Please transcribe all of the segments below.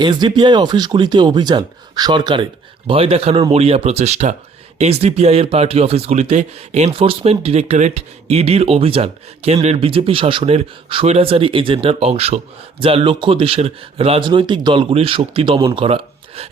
SDPI অফিসগুলিতে অভিযান, সরকারের, ভয় দেখানোর মরিয়া প্রচেষ্টা। এসডিপিআইয়ের পার্টি অফিসগুলিতে এনফোর্সমেন্ট ডিরেক্টরেট ইডির অভিযান, কেন্দ্রের বিজেপি শাসনের স্বৈরাচারী এজেন্ডার অংশ, যার লক্ষ্য দেশের রাজনৈতিক দলগুলির শক্তি দমন করা।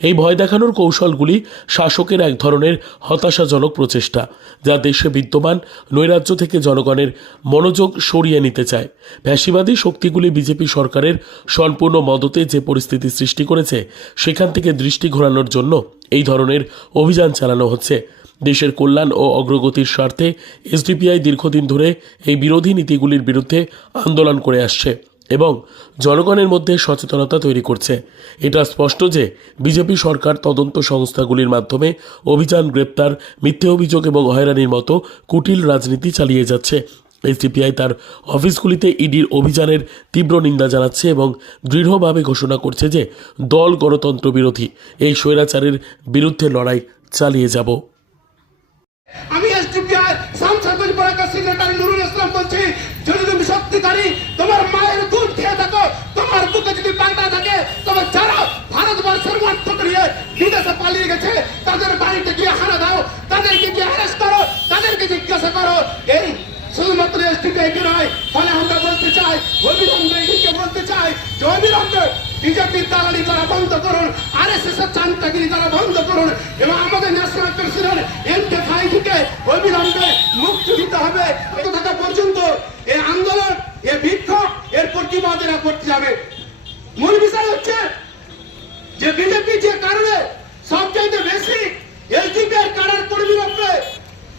এই ভয় দেখানোর কৌশলগুলি শাসকের এক ধরনের হতাশাজনক প্রচেষ্টা, যা দেশে বিদ্যমান নৈরাজ্য থেকে জনগণের মনোযোগ সরিয়ে নিতে চায়। ফ্যাসিবাদী শক্তিগুলি বিজেপি সরকারের সম্পূর্ণ মদতে যে পরিস্থিতি সৃষ্টি করেছে, সেখান থেকে দৃষ্টি ঘোরানোর জন্য এই ধরনের অভিযান চালানো হচ্ছে। দেশের কল্যাণ ও অগ্রগতির স্বার্থে এসডিপিআই দীর্ঘদিন ধরে এই বিরোধী নীতিগুলির বিরুদ্ধে আন্দোলন করে আসছে। এবং জনগণের মধ্যে সচেতনতা তৈরি করছে। এটা স্পষ্ট যে বিজেপি সরকার তদন্ত সংস্থাগুলির মাধ্যমে অভিযান গ্রেপ্তার, মিথ্যে অভিযোগ এবং হয়রানির মতো কুটিল রাজনীতি চালিয়ে যাচ্ছে। এসডিপিআই তার অফিসগুলিতে ইডির অভিযানের তীব্র নিন্দা জানাচ্ছে এবং দৃঢ়ভাবে ঘোষণা করছে যে দল গণতন্ত্র বিরোধী, এই স্বৈরাচারের বিরুদ্ধে লড়াই চালিয়ে যাব। আমি এসডিপিআই সাংসদ নুরুল ইসলাম বলছি যদি তুমি সত্যিকারী তবে যারা ভারতবর্ষের মধ্য নিয়ে বিদেশে পালিয়ে গেছে, তাদের বাড়িতে গিয়ে হানা দাও, তাদেরকে গিয়ে অ্যারেস্ট করো, তাদেরকে জিজ্ঞাসা করো। এই শুধুমাত্র এসডিপিআই কি নয়, ফলে আমরা বলতে চাই, অবিলম্বে এদিকে বলতে চাই যে অবিলম্বে বিজেপির দালালি করা বন্ধ করুন আর এস এস এর চান্তাগিরি করা বন্ধ করুন, এবং আমাদের ন্যাশনাল প্রেসিডেন্ট এনকে ফাইভিকে অবিলম্বে মুক্তি দিতে হবে। এত থাকা পর্যন্ত এই আন্দোলন এ বিক্ষোভ, এর প্রতিবাদ এরা করতে যাবে মূল বিষয় হচ্ছে যে বিজেপি যে কারণে সবচাইতে বেশি এসডিপি এর কারার কর্মীর উপরে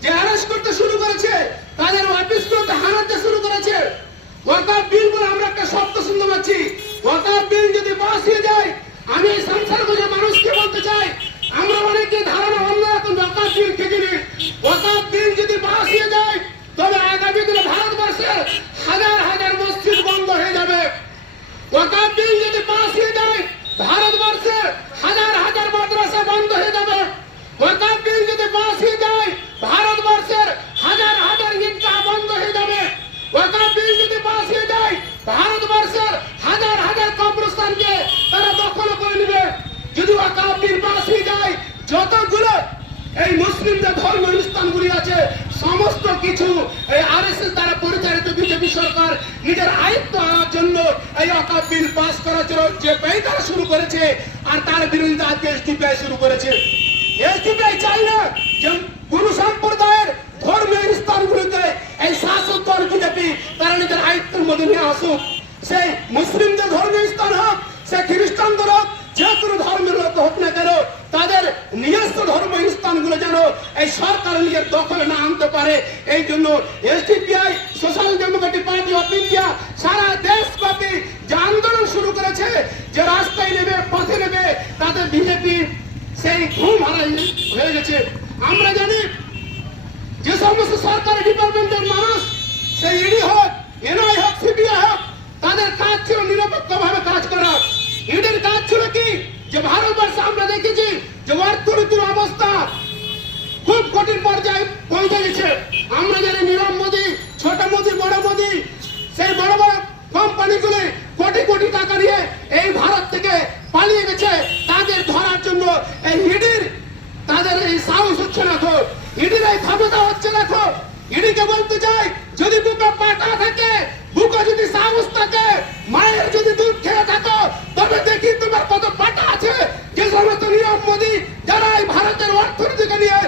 যে অ্যারেস্ট করতে শুরু করেছে তাদের অফিসগুলোতে হারাতে শুরু করেছে ওয়াকাফ বিল বলে আমরা একটা শব্দ শুনতে পাচ্ছি ওয়াকাফ বিল যদি পাস হয়ে যায় আমি এই সংসারগুলো মানুষকে বলতে চাই আমরা অনেকে ধারণা অন্য এখন ওয়াকাফ বিল থেকে নিই ওয়াকাফ বিল যদি পাস হয়ে যায় তবে আগামী দিনে ভারতবর্ষের হাজার হাজার মসজিদ বন্ধ হয়ে যাবে ওয়াকাফ বিল যদি পাস হয়ে যায় ভারতবর্ষের হাজার হাজার মাদ্রাসা বন্ধ হয়ে যাবে ওয়াকাফ বিল যদি পাস হয়ে যায় ভারতবর্ষের হাজার হাজার ঈদগাহ বন্ধ হয়ে যাবে ওয়াকাফ বিল যদি পাস হয়ে যায় ভারতবর্ষের হাজার হাজার কবরস্থানকে তারা দখল করে নেবে যদি ওয়াকাফ বিল পাস হয়ে যায় যতগুলো এই মুসলিমদের ধর্মীয় স্থানগুলি আছে, সমস্ত কিছু এই আরএসএস দ্বারা পরিচালিত বিজেপি সরকার নিজের আয়ত্ত আনার জন্য এই অকাপ বিল পাস করার জন্য যে তারা শুরু করেছে আর তার বিরোধিতা আজকে এসডিপিআই শুরু করেছে। এসডিপিআই চাই না যে কোন সম্প্রদায়ের ধর্মীয় স্থানগুলিতে এই শাসক দল বিজেপি তারা নিজের আয়ত্তের মধ্যে নিয়ে আসুক। সেই মুসলিমদের ধর্মীয় স্থান হোক, সে খ্রিস্টানদের হোক, যে কোনো ধর্মের লোক হোক না কেন তাদের নিজস্ব ধর্ম স্থানগুলো যেন এই সরকার নিজের দখলে না আনতে পারে। এই জন্য SDPI, social democratic party of India সারা দেশব্যাপী যে আন্দোলন শুরু করেছে, যে রাস্তায় নেবে পথে নেবে তাদের বিজেপি সেই ঘুম হারাই হয়ে গেছে। আমরা জানি যে সমস্ত সরকারি ডিপার্টমেন্টের মানুষ, সেই ইডি হোক, এনআই হোক, সিবিআই হোক, তাদের কাজ ছিল নিরপেক্ষ ভাবে কাজ করা। ইডির কাজ ছিল কি যে ভারতবর্ষে আমরা দেখেছি যে অর্থনীতির অবস্থা কঠিন পর্যায়ে পৌঁছে গেছে আমরা জানি নীরব মোদী, ছোট মোদী, বড় মোদী, সেই বড় বড় কোম্পানিগুলি কোটি কোটি টাকা নিয়ে এই ভারত থেকে পালিয়ে গেছে। তাদের ধরার জন্য এই ইডির, তাদের এই সাহস হচ্ছে না তো। ইডির এই ক্ষমতা হচ্ছে না তো। ইডিকে বলতে চাই, যদি বুকে পাটা থাকে, বুকে যদি সাহস থাকে, মায়ের যদি দুধ খেয়ে থাকো, তবে দেখি তোমার কত পাটা আছে। যে সমস্ত নিয়ম মোদী, যারা এই ভারতের অর্থনীতিকে নিয়ে